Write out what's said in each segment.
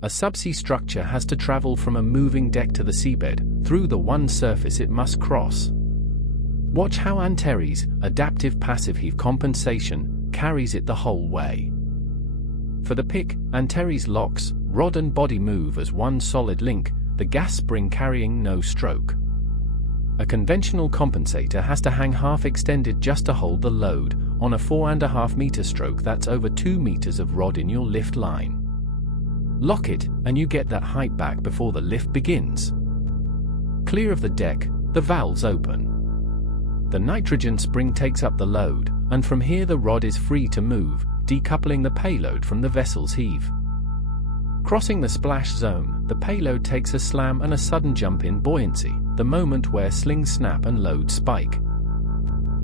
A subsea structure has to travel from a moving deck to the seabed, through the one surface it must cross. Watch how ANTARES, adaptive passive heave compensation, carries it the whole way. For the pick, ANTARES locks, rod and body move as one solid link, the gas spring carrying no stroke. A conventional compensator has to hang half extended just to hold the load, on a 4.5 meter stroke. That's over 2 meters of rod in your lift line. Lock it, and you get that height back before the lift begins. Clear of the deck, the valves open. The nitrogen spring takes up the load, and from here the rod is free to move, decoupling the payload from the vessel's heave. Crossing the splash zone, the payload takes a slam and a sudden jump in buoyancy, the moment where slings snap and loads spike.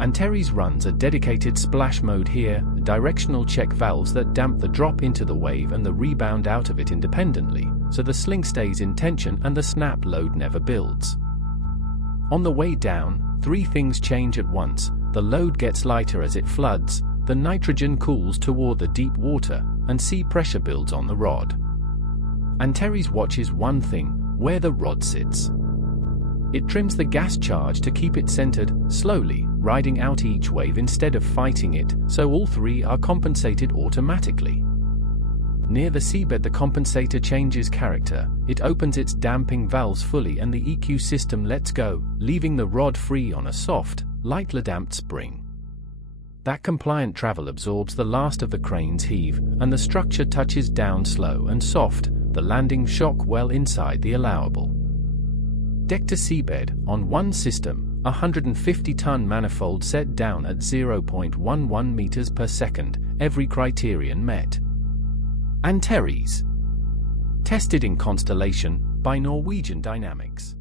ANTARES runs a dedicated splash mode here, directional check valves that damp the drop into the wave and the rebound out of it independently, so the sling stays in tension and the snap load never builds. On the way down, 3 things change at once: the load gets lighter as it floods, the nitrogen cools toward the deep water, and sea pressure builds on the rod. ANTARES watches one thing: where the rod sits. It trims the gas charge to keep it centered, slowly, riding out each wave instead of fighting it, so all 3 are compensated automatically. Near the seabed the compensator changes character, it opens its damping valves fully and the EQ system lets go, leaving the rod free on a soft, lightly damped spring. That compliant travel absorbs the last of the crane's heave, and the structure touches down slow and soft, the landing shock well inside the allowable. Deck to seabed, on one system, 150-ton manifold set down at 0.11 meters per second, every criterion met. ANTARES. Tested in Constellation, by Norwegian Dynamics.